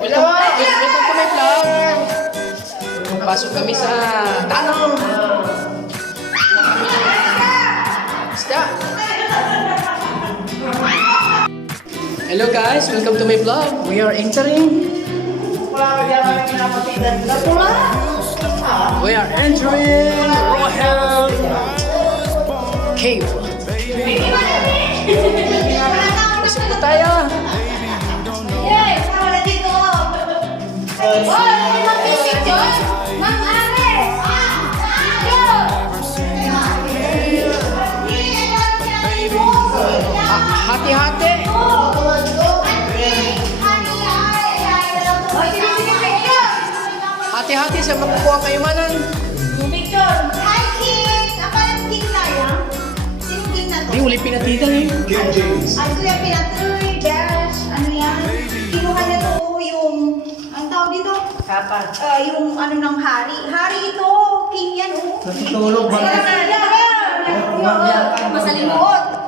Welcome to my vlog. Pasok kami sa tanong. Isda. Hello guys, welcome to my vlog. We are entering. We are entering Rohel Cave. Pasok po tayo. Hati-hati. Hati-hati sa makukuha kayamanan. Hi kids! Apa yung king sayang? Sino king na to? Di, uli pinatitan eh. Ay, kuya pinatuloy, Dash. Ano yan? Kinuha niya to yung, ang tawag dito? Kapan? Yung ano ng hari. Hari ito, king yan oh. Natutulog ba? Masalimuot.